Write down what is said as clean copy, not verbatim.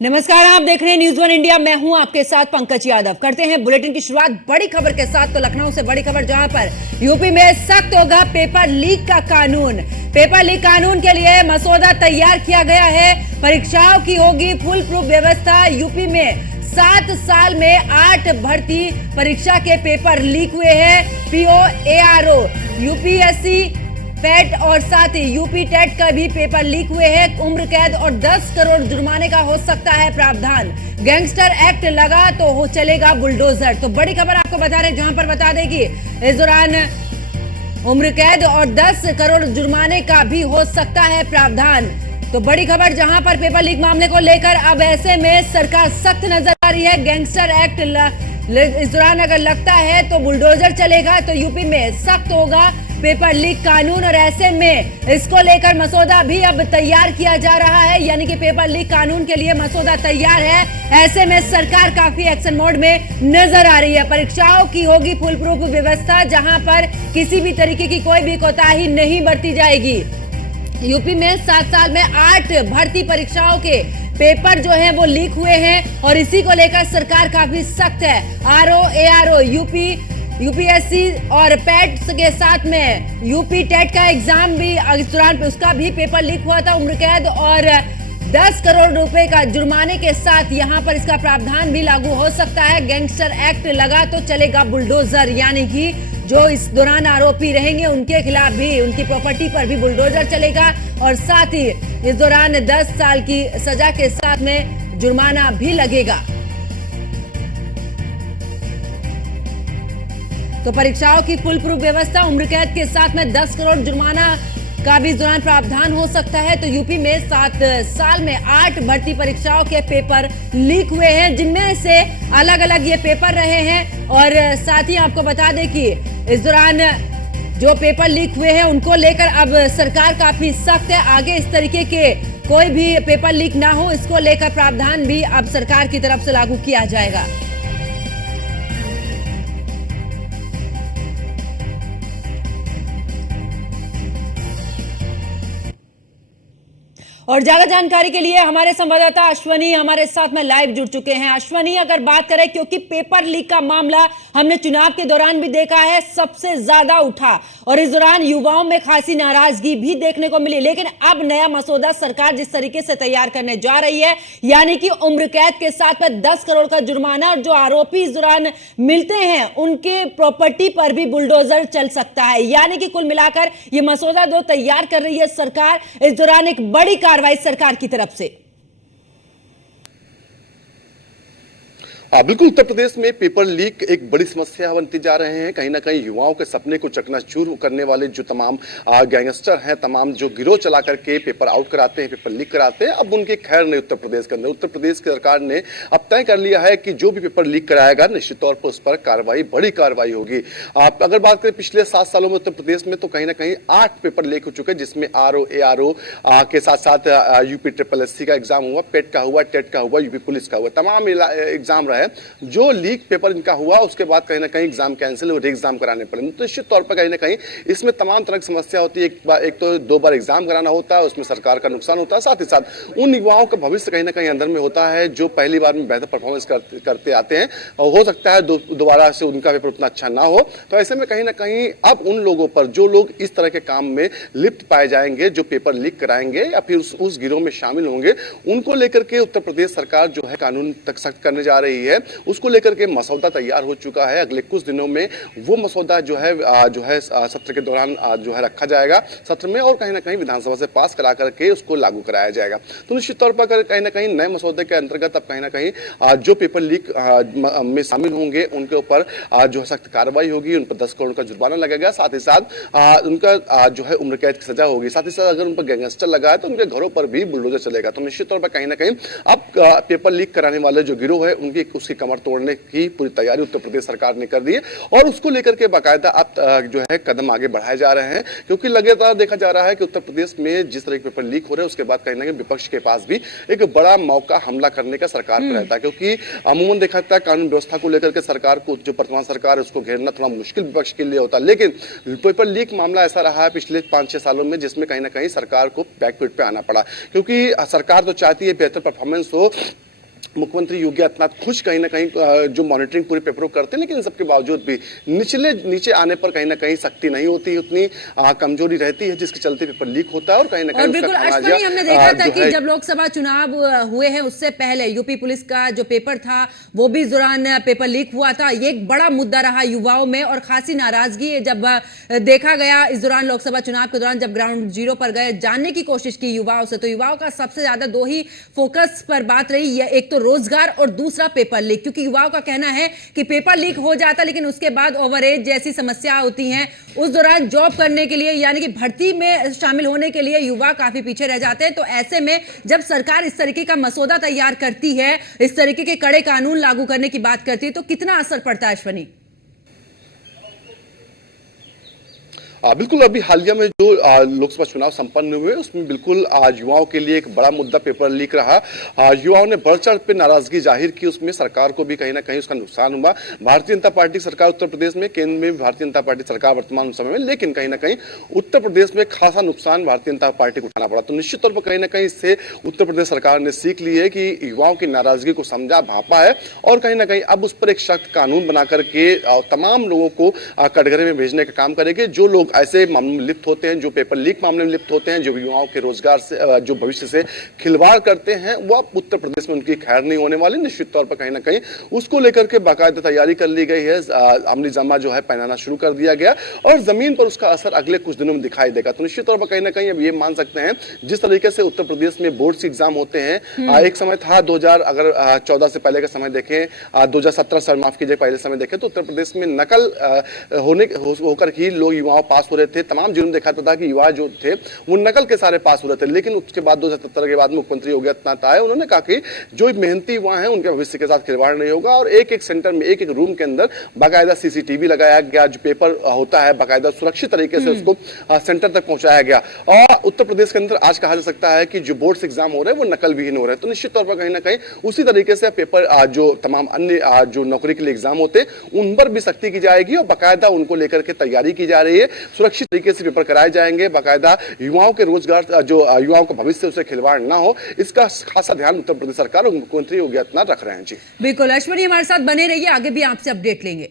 नमस्कार, आप देख रहे हैं न्यूज़ वन इंडिया। मैं हूं आपके साथ पंकज यादव। करते हैं बुलेटिन की शुरुआत बड़ी खबर के साथ। तो लखनऊ से बड़ी खबर, जहां पर यूपी में सख्त होगा पेपर लीक का कानून। पेपर लीक कानून के लिए मसौदा तैयार किया गया है। परीक्षाओं की होगी फुल प्रूफ व्यवस्था। यूपी में 7 साल में 8 भर्ती परीक्षा के पेपर लीक हुए हैं। पीओ, एआरओ, यूपीएससी, पेट और साथ ही यूपी टेट का भी पेपर लीक हुए हैं। उम्र कैद और 10 करोड़ जुर्माने का हो सकता है प्रावधान। गैंगस्टर एक्ट लगा तो हो चलेगा बुलडोजर। तो बड़ी खबर आपको बता रहे, जहां पर बता दें कि इस दौरान उम्र कैद और 10 करोड़ जुर्माने का भी हो सकता है प्रावधान। तो बड़ी खबर, जहां पर पेपर लीक मामले को लेकर अब ऐसे में सरकार सख्त नजर आ रही है। गैंगस्टर एक्ट इस दौरान अगर लगता है तो बुलडोजर चलेगा। तो यूपी में सख्त होगा पेपर लीक कानून, और ऐसे में इसको लेकर मसौदा भी अब तैयार किया जा रहा है। यानी कि पेपर लीक कानून के लिए मसौदा तैयार है। ऐसे में सरकार काफी एक्शन मोड में नजर आ रही है। परीक्षाओं की होगी फुल प्रूफ व्यवस्था, जहां पर किसी भी तरीके की कोई भी कोताही नहीं बरती जाएगी। यूपी में 7 साल में 8 भर्ती परीक्षाओं के पेपर जो हैं वो लीक हुए हैं, और इसी को लेकर सरकार काफी सख्त है। आरओ, एआरओ, यूपीएससी और पेट के साथ में यूपी टेट का एग्जाम भी इस दौरान उसका भी पेपर लीक हुआ था। उम्र कैद और 10 करोड़ रुपए का जुर्माने के साथ यहां पर इसका प्रावधान भी लागू हो सकता है। गैंगस्टर एक्ट लगा तो चलेगा बुलडोजर, यानी कि जो इस दौरान आरोपी रहेंगे उनके खिलाफ भी, उनकी प्रॉपर्टी पर भी बुलडोजर चलेगा, और साथ ही इस दौरान 10 साल की सजा के साथ में जुर्माना भी लगेगा। तो परीक्षाओं की फुल प्रूफ व्यवस्था, उम्र कैद के साथ में 10 करोड़ जुर्माना का भी इस दौरान प्रावधान हो सकता है। तो यूपी में 7 साल में 8 भर्ती परीक्षाओं के पेपर लीक हुए हैं, जिनमें से अलग अलग ये पेपर रहे हैं। और साथ ही आपको बता दें कि इस दौरान जो पेपर लीक हुए हैं उनको लेकर अब सरकार काफी सख्त है। आगे इस तरीके के कोई भी पेपर लीक ना हो, इसको लेकर प्रावधान भी अब सरकार की तरफ से लागू किया जाएगा। और ज्यादा जानकारी के लिए हमारे संवाददाता अश्वनी हमारे साथ में लाइव जुड़ चुके हैं। अश्वनी, अगर बात करें, क्योंकि पेपर लीक का मामला हमने चुनाव के दौरान भी देखा है, सबसे ज्यादा उठा, और इस दौरान युवाओं में खासी नाराजगी भी देखने को मिली। लेकिन अब नया मसौदा सरकार जिस तरीके से तैयार करने जा रही है, यानी कि उम्र कैद के साथ में 10 करोड़ का जुर्माना, और जो आरोपी इस दौरान मिलते हैं उनके प्रॉपर्टी पर भी बुलडोजर चल सकता है। यानी कि कुल मिलाकर यह मसौदा जो तैयार कर रही है सरकार, इस दौरान एक बड़ी कार्रवाई सरकार की तरफ से। बिल्कुल, उत्तर प्रदेश में पेपर लीक एक बड़ी समस्या बनती जा रहे हैं। कहीं ना कहीं युवाओं के सपने को चकनाचूर करने वाले जो तमाम गैंगस्टर हैं, तमाम जो गिरोह चला करके पेपर आउट कराते हैं, पेपर लीक कराते हैं, अब उनकी खैर नहीं उत्तर प्रदेश के अंदर। उत्तर प्रदेश की सरकार ने अब तय कर लिया है कि जो भी पेपर लीक कराएगा निश्चित तौर पर उस पर कार्रवाई, बड़ी कार्रवाई होगी। आप अगर बात करें पिछले 7 सालों में उत्तर प्रदेश में, तो कहीं ना कहीं 8 पेपर लीक हो चुके हैं, जिसमें आरओ, एआरओ के साथ साथ यूपी SSC का एग्जाम हुआ, पेट का हुआ, टेट का हुआ, यूपी पुलिस का हुआ, तमाम एग्जाम रहे। जो लीक पेपर इनका हुआ उसके बाद कहीं ना कहीं एग्जाम कैंसिल और एग्जाम कराने पड़े। तो निश्चित तौर पर कहीं ना कहीं इसमें तमाम तरह की समस्या होती है। एक तो 2 बार एग्जाम कराना होता है, उसमें सरकार का नुकसान होता है, साथ ही साथ उन युवाओं का भविष्य कहीं ना कहीं अंदर में होता है जो पहली बार में बेहतर परफॉर्मेंस करते आते हैं, और हो सकता है दोबारा से उनका पेपर उतना अच्छा ना हो। तो ऐसे में कहीं ना कहीं अब उन लोगों पर, जो लोग इस तरह के काम में लिप्त पाए जाएंगे, जो पेपर लीक कराएंगे या फिर उस गिरोह में शामिल होंगे, उनको लेकर के उत्तर प्रदेश सरकार जो है कानून तक सख्त करने जा रही है। उसको लेकर के मसौदा तैयार हो चुका है। अगले कुछ दिनों में वो मसौदा जो है सत्र के दौरान जो है रखा जाएगा सत्र में, और कहीं ना कहीं विधानसभा से पास करा करके उसको लागू कराया जाएगा। तो निश्चित तौर पर कहीं ना कहीं नए मसौदे के अंतर्गत अब कहीं ना कहीं जो पेपर लीक में शामिल होंगे उनके ऊपर जो है सख्त कार्रवाई होगी, उन पर 10 करोड़ का जुर्माना लगेगा, साथ ही साथ उनका जो है उम्र कैद की सजा होगी। साथ ही साथ अगर उन पर गैंगस्टर लगा है तो उनके घरों पर भी बुलडोजर चलेगा। तो निश्चित तौर पर कहीं ना कहीं अब पेपर लीक कराने वाले जो गिरोह है उनकी उसकी कमर तोड़ने की पूरी तैयारी उत्तर प्रदेश सरकार ने कर दी है, और उसको लेकर के बाकायदा अब जो है कदम आगे बढ़ाए जा रहे हैं। क्योंकि लगातार देखा जा रहा है कि उत्तर प्रदेश में जिस तरह के पेपर लीक हो रहे हैं, उसके बाद कहीं ना कहीं विपक्ष के पास भी एक बड़ा मौका हमला करने का सरकार पर रहता है। क्योंकि अमूमन देखा जाता है कानून व्यवस्था को लेकर के सरकार को, जो वर्तमान सरकार है, उसको घेरना थोड़ा मुश्किल विपक्ष के लिए होता है। लेकिन पेपर लीक मामला ऐसा रहा है पिछले 5-6 सालों में, जिसमें कहीं ना कहीं सरकार को बैकफुट पे आना पड़ा। क्योंकि सरकार तो चाहती है बेहतर परफॉर्मेंस हो, मुख्यमंत्री योगी आदित्यनाथ खुश कहीं ना कहीं जो मॉनिटरिंग पूरे पेपरों को करते हैं, लेकिन इन सबके बावजूद भी नीचे आने पर कहीं ना कहीं सख्ती नहीं होती, उतनी कमजोरी रहती है, जिसके चलते पेपर लीक होता है और कहीं ना कहीं बिल्कुल अश्विनी, हमने देखा था कि जब लोकसभा चुनाव हुए हैं उससे पहले यूपी पुलिस का जो पेपर था वो भी इस दौरान पेपर लीक हुआ था। ये एक बड़ा मुद्दा रहा युवाओं में और खासी नाराजगी जब देखा गया इस दौरान लोकसभा चुनाव के दौरान जब ग्राउंड जीरो पर गए, जानने की कोशिश की युवाओं से, तो युवाओं का सबसे ज्यादा दो ही फोकस पर बात रही, एक तो रोजगार और दूसरा पेपर लीक, क्योंकि युवाओं का कहना है कि पेपर लीक हो जाता लेकिन उसके बाद ओवरएज जैसी समस्या होती हैं, उस दौरान जॉब करने के लिए यानी कि भर्ती में शामिल होने के लिए युवा काफी पीछे रह जाते हैं। तो ऐसे में जब सरकार इस तरीके का मसौदा तैयार करती है, इस तरीके के कड़े कानून लागू करने की बात करती है, तो कितना असर पड़ता है अश्विनी? बिल्कुल, अभी हालिया में जो लोकसभा चुनाव संपन्न हुए उसमें बिल्कुल युवाओं के लिए एक बड़ा मुद्दा पेपर लीक रहा। युवाओं ने बढ़ चढ़ पे नाराजगी जाहिर की, उसमें सरकार को भी कहीं ना कहीं उसका नुकसान हुआ। भारतीय जनता पार्टी सरकार उत्तर प्रदेश में, केंद्र में भी भारतीय जनता पार्टी सरकार वर्तमान समय में, लेकिन कहीं ना कहीं उत्तर प्रदेश में खासा नुकसान भारतीय जनता पार्टी को उठाना पड़ा। तो निश्चित तौर पर कहीं ना कहीं इससे उत्तर प्रदेश सरकार ने सीख ली है कि युवाओं की नाराजगी को समझा, भापा है और कहीं ना कहीं अब उस पर एक सख्त कानून बना करके तमाम लोगों को कटघरे में भेजने का काम करेंगे। जो लोग ऐसे मामले में लिप्त होते हैं, जो पेपर लीक मामले में लिप्त होते हैं, जो युवाओं के रोजगार से, जो भविष्य से खिलवाड़ करते हैं, वो अब उत्तर प्रदेश में उनकी खैर नहीं होने वाली। निश्चित तौर पर कहीं ना कहीं उसको लेकर के बाकायदा तैयारी कर ली गई है, अमली जामा जो है पहनाना शुरू कर दिया गया और जमीन पर उसका असर अगले कुछ दिनों में दिखाई देगा। तो निश्चित तौर पर कहीं ना कहीं अब ये मान सकते हैं, जिस तरीके से उत्तर प्रदेश में बोर्ड एग्जाम होते हैं, एक समय था 2014 से पहले का समय देखें, 2017 से माफ कीजिए पहले समय देखें, तो उत्तर प्रदेश में नकल होकर ही लोग युवाओं पास हो रहे थे। तमाम जिलों में देखा था कि युवा जो थे वो नकल के सारे पास हो रहे थे, लेकिन उसके बाद 2017 के बाद मुख्यमंत्री योगी आदित्यनाथ आए, उन्होंने कहा कि जो मेहनती युवा हैं उनके भविष्य के साथ खिलवाड़ नहीं होगा और एक एक सेंटर में, एक एक रूम के अंदर बाकायदा सीसीटीवी लगाया गया, जो पेपर होता है बाकायदा सुरक्षित तरीके से उसको सेंटर तक पहुंचाया गया। और उत्तर प्रदेश के अंदर आज कहा जा सकता है कि जो बोर्ड एग्जाम हो रहे हैं वो नकल विहीन हो रहे हैं। तो निश्चित तौर पर कहीं ना कहीं उसी तरीके से पेपर जो तमाम अन्य जो नौकरी के लिए एग्जाम होते हैं उन पर भी सख्ती की जाएगी और बाकायदा उनको लेकर के तैयारी की जा रही है, सुरक्षित तरीके से पेपर कराए जाएंगे, बाकायदा युवाओं के रोजगार, जो युवाओं का भविष्य उससे खिलवाड़ ना हो, इसका खासा ध्यान उत्तर प्रदेश सरकार और मुख्यमंत्री योगी आदित्यनाथ रख रहे हैं। जी बिल्कुल अश्विनी, हमारे साथ बने रहिए, आगे भी आपसे अपडेट लेंगे।